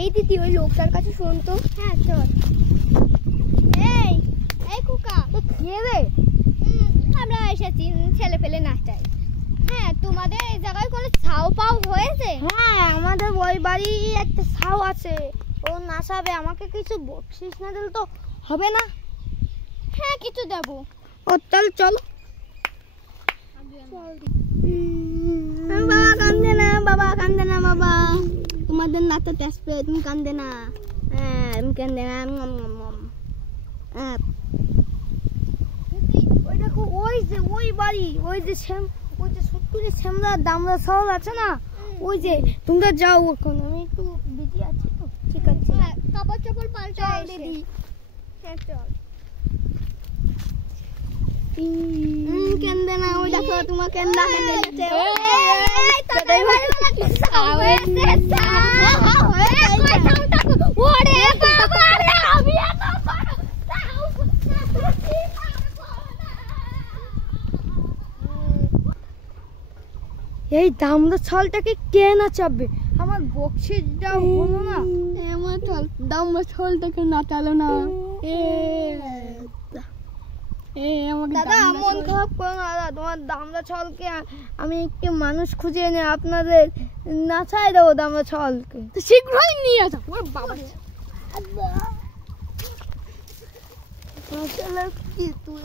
এই দিদি ওই লোকটার কাছে শোন তো। হ্যাঁ চল। এই এই কুকা কে রে? আমরা এসেছি ছেলে পেলে নাচটাই। হ্যাঁ তোমাদের এই জায়গায় কোনো ছাও পাও হয়েছে? হ্যাঁ আমাদের ওই বাড়ি একটা ছাও আছে, ও নাচাবে। আমাকে কিছু বকশিস না দিলে তো হবে না। হ্যাঁ কিছু দেবো। ও চল চল। বাবা কান্দে না, বাবা কান্দে না, বাবা তোমাদের নাচাতে আসবে, তুমি কান্দে না। হ্যাঁ তুমি কান্দে না। ওই দেখো ওই যে ওই বাড়ি, ওই যে ওই যে সত্যি শ্যামলা দামরা শহর আছে না, ওই যে তোমরা যাও ওখানে। আমি একটু বিজি আছি তো। ঠিক আছে কাপড় চোপড় পাল্টা দিদি। হ্যাঁ চল। কেন্দে না, ওই দেখো তোমার কেন্দা কেন্দে যাচ্ছে। এই দামড়া ছলটাকে কে নাচাবে? আমার বকশিসটা হলো না। আমার দামড়া ছলটাকে নাচালো না। দাদা মন খারাপ করো না দাদা, তোমার দামড়া ছলকে আমি একটি মানুষ খুঁজে এনে আপনাদের নাচাই দেবো। দামড়া ছলকে শীঘ্রই নিয়ে যাবো। বাবা তুই